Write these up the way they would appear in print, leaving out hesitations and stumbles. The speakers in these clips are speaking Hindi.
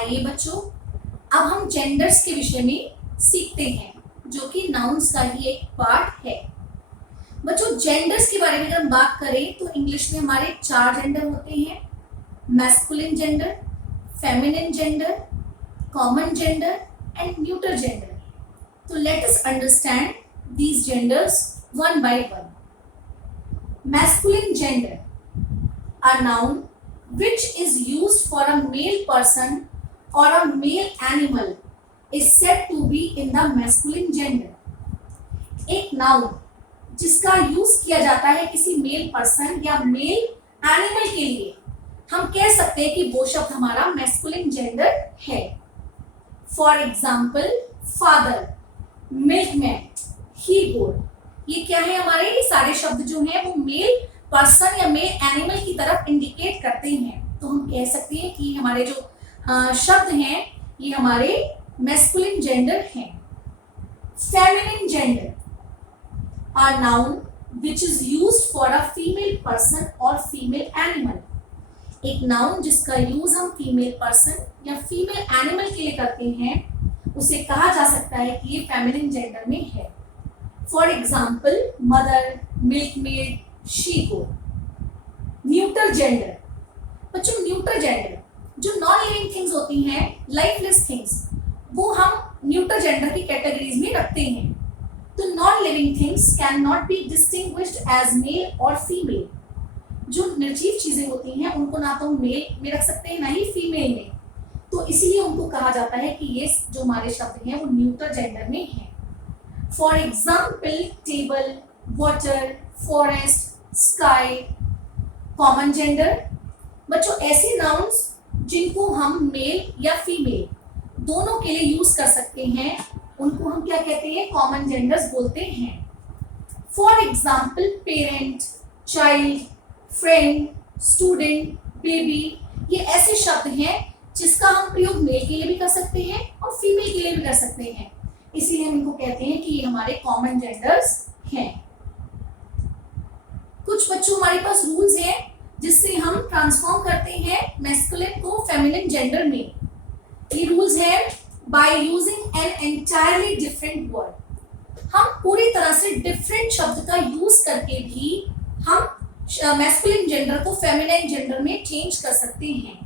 आइए बच्चों, अब हम जेंडर्स के विषय में सीखते हैं, जो कि नाउन्स का ही एक पार्ट है। बच्चों, जेंडर्स के बारे में अगर हम बात करें तो इंग्लिश में हमारे 4 जेंडर होते हैं: masculine gender, feminine gender, common gender and neutral gender. तो let us understand these genders one by one. Masculine gender, a noun which is used for a male person or a male animal, is said to be in the masculine gender. एक नाउन जिसका यूज किया जाता है किसी मेल पर्सन या मेल एनिमल के लिए, हम कह सकते हैं कि वो शब्द हमारा मैस्कुलिन जेंडर है। फॉर एग्जाम्पल, फादर, मिल्कमैन, ही गोट, ये क्या है हमारे? ये सारे शब्द जो हैं वो मेल पर्सन या मेल एनिमल की तरफ इंडिकेट करते हैं। तो हम कह सकते हैं कि हमारे जो शब्द हैं ये हमारे मैस्कुलिन जेंडर हैं। Feminine gender, a noun which is used for a female person or female animal. एक नाउन जिसका यूज हम फीमेल पर्सन या फीमेल एनिमल के लिए करते हैं, उसे कहा जा सकता है कि ये फेमिनिन जेंडर में है। For example, mother, milkmaid, she goat. Neutral gender, बच्चों न्यूट्रल जेंडर जो नॉन लिविंग थिंग्स होती हैं, लाइफलेस थिंग्स, वो हम न्यूट्रल जेंडर की कैटेगरीज में रखते हैं। तो non living things can not be distinguished as male और फीमेल। जो निर्जीव चीजें होती हैं उनको ना तो हम मेल में रख सकते हैं ना ही फीमेल में, तो इसीलिए उनको कहा जाता है कि ये जो हमारे शब्द हैं वो न्यूट्रल जेंडर में हैं। For example, table, water, forest, sky. Common gender, बच्चों ऐसे नाउन्स जिनको हम मेल या फीमेल दोनों के लिए यूज कर सकते हैं, उनको हम क्या कहते हैं? कॉमन जेंडर्स बोलते हैं। For example, parent, child, friend, student, baby, ये ऐसे शब्द हैं जिसका हम प्रयोग मेल के लिए भी कर सकते हैं और फीमेल के लिए भी कर सकते हैं, इसीलिए हम इनको कहते हैं कि ये हमारे कॉमन जेंडर्स हैं। कुछ बच्चों हमारे पास रूल्स हैं जिससे हम ट्रांसफॉर्म करते हैं मैस्कुलिन को फेमिनिन जेंडर में। ये रूल्स हैं by using an entirely different word. हम पूरी तरह से डिफरेंट शब्द का यूज करके भी हम मैस्कुलिन जेंडर को फेमिनिन जेंडर में चेंज कर सकते हैं।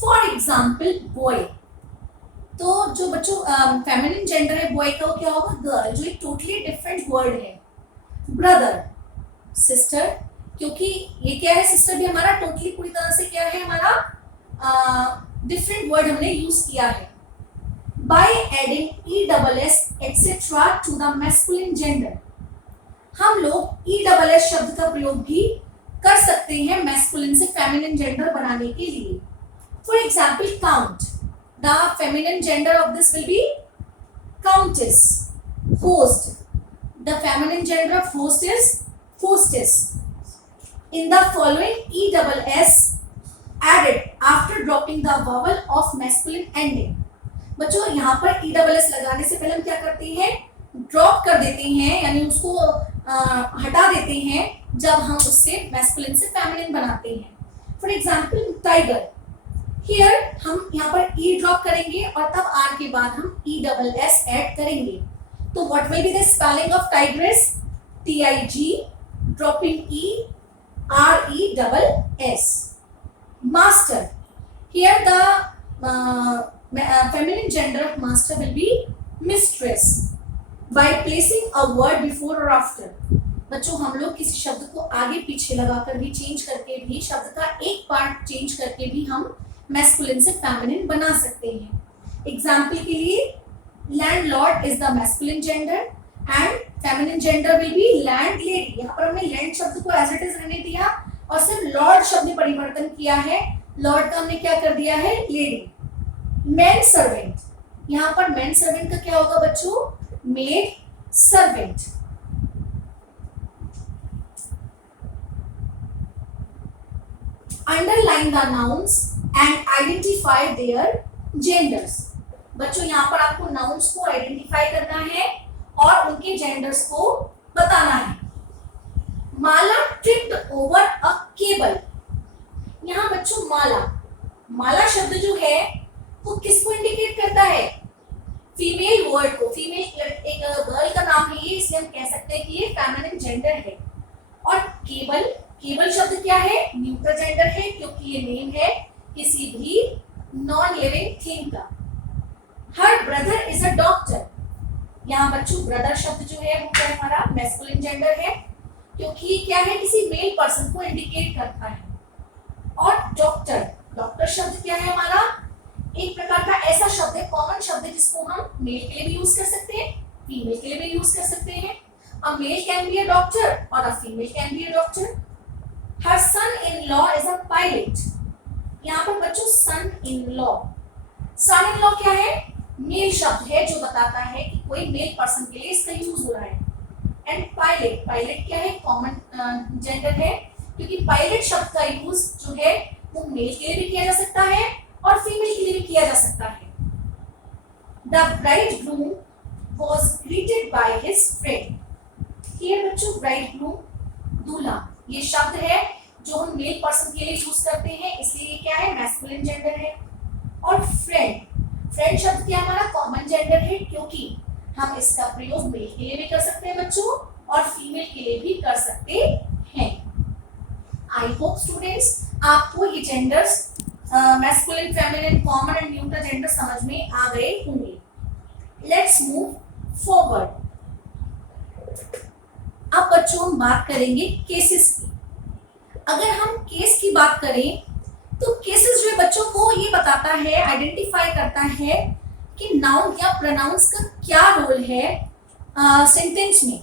फॉर एग्जाम्पल, बॉय, तो जो बच्चों फेमिनिन जेंडर है बॉय का, वो क्या होगा? गर्ल, जो एक टोटली डिफरेंट वर्ड है। ब्रदर, सिस्टर, क्योंकि ये क्या है? सिस्टर भी हमारा टोटली पूरी तरह से क्या है? हमारा डिफरेंट वर्ड हमने यूज किया है। By adding ESS etc to the masculine gender, हम लोग ESS शब्द का प्रयोग भी कर सकते हैं मैस्कुलिन से फेमिनिन जेंडर बनाने के लिए। For example, count, the feminine gender of this will be countess. Host, the feminine gender of host is hostess. In the following, ESS added after dropping the vowel of masculine ending. बच्चों यहाँ पर ESS लगाने से पहले हम क्या करते हैं? ड्रॉप कर देते हैं, यानी उसको हटा देते हैं जब हम उससे मैस्कुलिन से फेमिनिन बनाते हैं। फॉर एग्जाम्पल, टाइगर, हियर हम यहाँ पर E ड्रॉप करेंगे और तब R के बाद हम ESS ऐड करेंगे। तो what will be the spelling of tigress? TIG dropping E, RESS. Master, here the feminine gender of master will be mistress. By placing a word before or after, बच्चों हम लोग किसी शब्द को आगे पीछे लगाकर भी, चेंज करके भी, शब्द का एक पार्ट चेंज करके भी हम मैस्कुलिन से फेमिनिन बना सकते हैं। एग्जाम्पल के लिए, landlord is the masculine gender and feminine gender will be landlady. यहाँ पर हमने लैंड शब्द को एज इट इज रहने दिया और सिर्फ लॉर्ड शब्द में परिवर्तन किया है। लॉर्ड का हमने क्या कर दिया है? लेडी। मैन सर्वेंट, यहाँ पर मैन सर्वेंट का क्या होगा बच्चों? Maid servant. Underline the nouns and identify there genders. बच्चों यहाँ पर आपको नाउन्स को आइडेंटिफाई करना है और उनके जेंडर्स को बताना है। माला ट्रिप्ड ओवर अ केबल, यहाँ बच्चों माला, माला शब्द जो है वो किसको इंडिकेट करता है? फीमेल वर्ड को। फीमेल एक गर्ल का नाम है ये, इसलिए हम कह सकते हैं कि ये फेमिनिन जेंडर है। और केवल, केवल शब्द क्या है? न्यूट्रल जेंडर है, क्योंकि ये नेम है किसी भी नॉन लिविंग थिंग का। Her brother is a doctor. यहाँ बच्चों ब्रदर शब्द जो है वो क्या है? हमारा मैस्कुलिन जेंडर है, क्योंकि क्या है? किसी मेल पर्सन को इंडिकेट करता है। और डॉक्टर, डॉक्टर शब्द क्या है हमारा? एक प्रकार का ऐसा शब्द है, कॉमन शब्द है, जिसको हम मेल के लिए भी यूज कर सकते हैं, फीमेल के लिए भी यूज कर सकते हैं। A male can be a doctor और a female can be a doctor. Her son in law is a pilot. यहाँ पर बच्चों सन in law, sun in law क्या है? मेल शब्द है जो बताता है कि कोई मेल पर्सन के लिए इसका यूज हो रहा है। एंड पायलट, पायलट क्या है? कॉमन जेंडर है, क्योंकि पायलट शब्द का यूज जो है वो मेल के लिए भी किया जा सकता है और फीमेल के लिए भी किया जा सकता है। The bridegroom was greeted by his friend. Here बच्चों ब्राइडग्रूम, दूल्हा, ये शब्द है जो हम मेल पर्सन के लिए यूज करते हैं, इसलिए ये क्या है? मैस्कुलिन जेंडर है। और फ्रेंड, फ्रेंड शब्द क्या हमारा? कॉमन जेंडर है, क्योंकि हम इसका प्रयोग मेल के लिए भी कर सकते हैं बच्चों और फीमेल के लिए भी कर सकते हैं। आई होप स्टूडेंट्स आपको ये genders masculine, feminine, common and neutral gender समझ में आ गए होंगे। Let's move forward. अब बच्चों हम बात करेंगे केसेस की। अगर हम केस की बात करें तो केसेस जो है बच्चों को ये बताता है, आइडेंटिफाई करता है कि नाउन या प्रोनाउंस का क्या रोल है सेंटेंस में।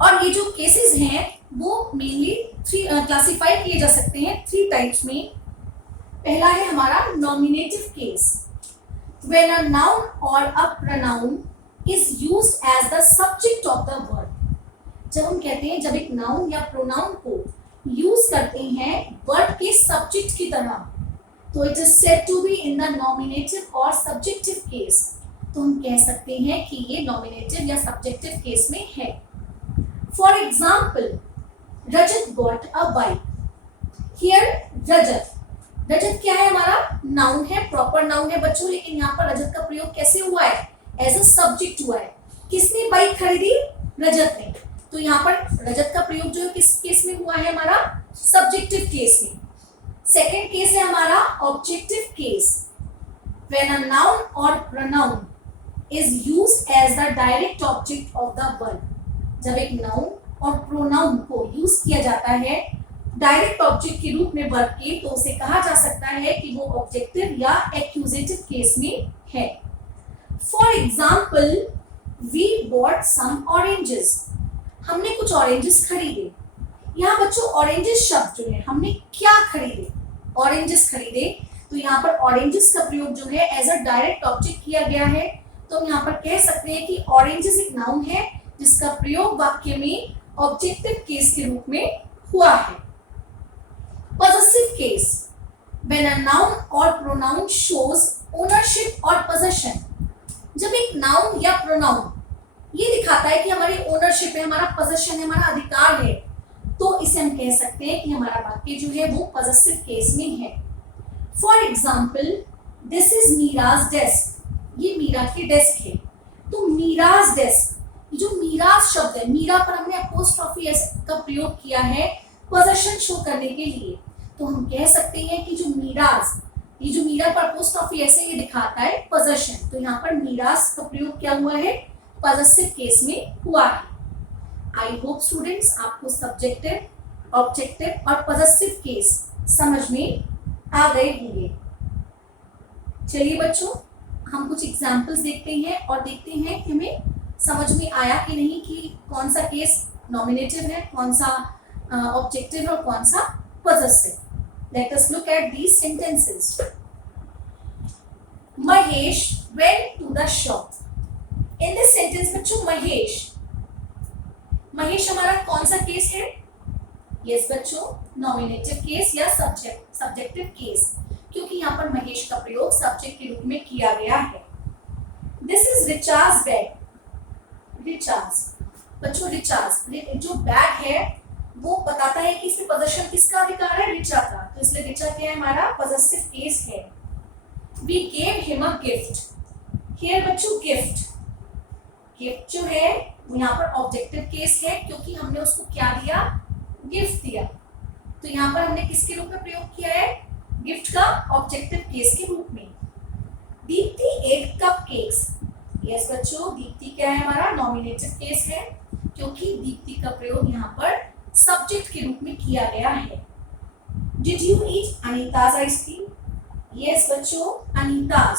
और ये जो केसेस हैं वो मेनली थ्री क्लासिफाई किए जा सकते हैं, थ्री टाइप्स में। पहला है हमारा nominative case, when a noun और a pronoun is used as the subject of the word. जब हम कहते हैं, जब एक नाउन या प्रोनाउन को यूज करते हैं वर्ड के सब्जेक्ट की तरह, तो it is said to be in the nominative और सब्जेक्टिव केस। तो हम कह सकते हैं कि ये नॉमिनेटिव या सब्जेक्टिव केस में है। For example, Rajat got a bike. Here Rajat, Rajat क्या है? हमारा नाउन है, प्रॉपर नाउन है बच्चों, लेकिन यहाँ पर रजत का प्रयोग कैसे हुआ है? एज अ सब्जेक्ट हुआ है। किसने बाइक खरीदी? रजत ने। तो यहाँ पर रजत का प्रयोग जो है किस केस में हुआ है? हमारा सब्जेक्टिव केस में। सेकेंड केस है हमारा objective case, when a noun और pronoun is used as the direct object of the word. जब एक नाउन और प्रोनाउन को यूज किया जाता है डायरेक्ट ऑब्जेक्ट के रूप में वर्ब के, तो उसे कहा जा सकता है कि वो ऑब्जेक्टिव या एक्यूजेटिव केस में है। For example, we bought some oranges. हमने कुछ ऑरेंजेस खरीदे। यहाँ बच्चों ऑरेंजेस शब्द जो है, हमने क्या खरीदे? ऑरेंजेस खरीदे। तो यहाँ पर ऑरेंजेस का प्रयोग जो है एज अ डायरेक्ट ऑब्जेक्ट किया गया है। तो हम यहाँ पर कह सकते हैं कि ऑरेंजेस एक नाउन है जिसका प्रयोग वाक्य में ऑब्जेक्टिव केस के रूप में हुआ है। Possessive case, when a noun or pronoun shows ownership or possession। जब एक नाउन या प्रोनाउन ये दिखाता है कि हमारी ओनरशिप है, हमारा पोजेशन है, हमारा अधिकार है, तो इसे हम कह सकते हैं कि हमारा वाक्य जो है वो पॉजेसिव केस में है। For example, this is mirage desk. ये मीरा की डेस्क है। तो मीराज डेस्क, जो मीराज शब्द है, मीरा पर हमने अपोस्ट्रोफी एस का प्रयोग किया है पोजेशन शो करने के लिए। तो हम कह सकते हैं कि जो मीराज, ये जो मीरा पर अपोस्ट्रोफी ऐसे ये दिखाता है पोजेशन। तो यहाँ पर मीराज का प्रयोग क्या हुआ है? पॉजेसिव केस में हुआ है। आई होप स्टूडेंट्स आपको सब्जेक्टिव, ऑब्जेक्टिव और पॉजेसिव केस समझ में आ गए होंगे। चलिए बच्चों, हम कुछ एग्जाम्पल्स देखते हैं और देखते हैं कि हमें समझ में आया कि नहीं कि कौन सा केस नॉमिनेटिव है, कौन सा ऑब्जेक्टिव और कौन सा possessive. Let us look at these sentences. Mahesh went to the shop. In this sentence बच्चों महेश, महेश हमारा कौन सा केस है? यस बच्चों, नॉमिनेटिव केस या सब्जेक्टिव केस, क्योंकि यहाँ पर महेश का प्रयोग सब्जेक्ट के रूप में किया गया है। This is Richa's bag. Richa's बच्चों, रिचार्ज जो बैग है वो बताता है कि इसमें पोजेशन किसका अधिकार है? रिचा का। तो इसलिए रिचा क्या है? हमारा पॉजेसिव केस है। We gave him a gift. Here बच्चों गिफ्ट, गिफ्ट जो है वो यहाँ पर ऑब्जेक्टिव केस है क्योंकि हमने उसको क्या दिया, गिफ्ट दिया। तो यहाँ पर हमने किसके रूप में प्रयोग किया है, गिफ्ट का ऑब्जेक्टिव केस के रूप में। Deepti eight cupcakes. यस बच्चों, दीप्ति क्या है, हमारा नॉमिनेटिव केस है क्योंकि दीप्ति का प्रयोग यहाँ पर सब्जेक्ट के रूप में किया गया है। Did you eat Anita's ice cream. Yes बच्चों, अनीताज,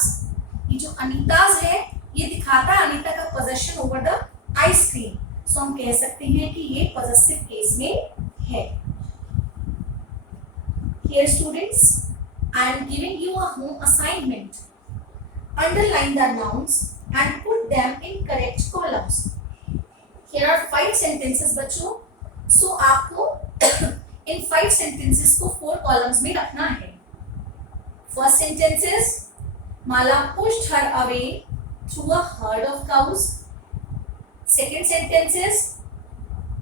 ये जो अनीताज है ये दिखाता है अनीता का पोजेशन ओवर द आइसक्रीम, सो हम कह सकते हैं कि ये पॉजेसिव केस में है। Here students, I am giving you a home assignment. Underline the nouns and put them in correct columns. Here are 5 sentences बच्चों, so आपको इन 5 sentences को 4 columns में रखना है। First sentence is Mala pushed her away through a herd of cows. Second sentence is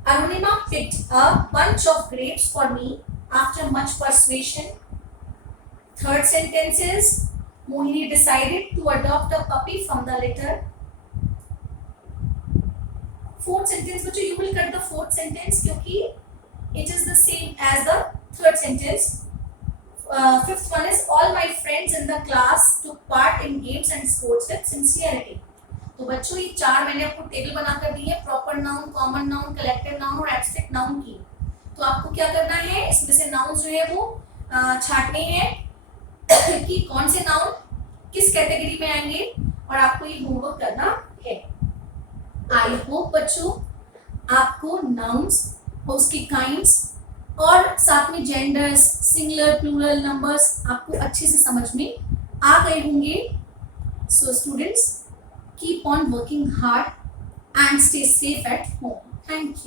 Arunima picked a bunch of grapes for me after much persuasion. Third sentence is Mohini decided to adopt a puppy from the litter. Fourth sentence, बच्चों you will cut the fourth sentence क्योंकि it is the same as the third sentence. Fifth one is all my friends in the class took part in games and sports with sincerity. तो बच्चों ये 4 मैंने आपको टेबल बनाकर दी है, proper noun, common noun, collective noun और एब्स्ट्रैक्ट नाउन की। तो आपको क्या करना है, इसमें से नाउन जो है वो छांटने हैं कि कौन से नाउन किस कैटेगरी में आएंगे और आपको ये होमवर्क करना है। आई होप बच्चों आपको नाउन्स, उसकी काइंड्स और साथ में जेंडर्स, सिंगुलर, प्लूरल, नंबर्स आपको अच्छे से समझ में आ गए होंगे। So students, keep on working hard and stay safe at home. Thank you.